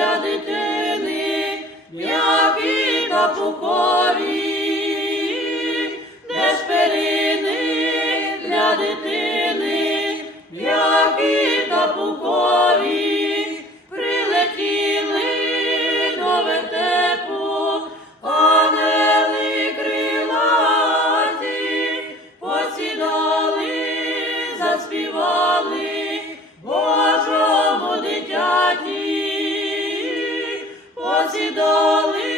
для дитини, м'які та пухові, ж для дитини, м'які та пухові, прилетіли до вертепу, ангели крилаті, посідали, заспівали посідали,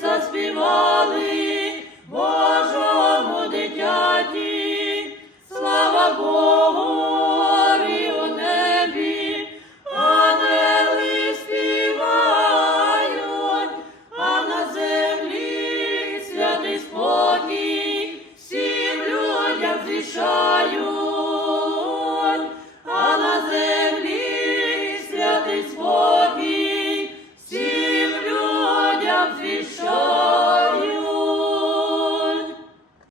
заспівали Божому дитяті, слава Богу, горі у небі, ангели співають, а на землі святий спокій, всім людям звішають, а на землі святий спокій.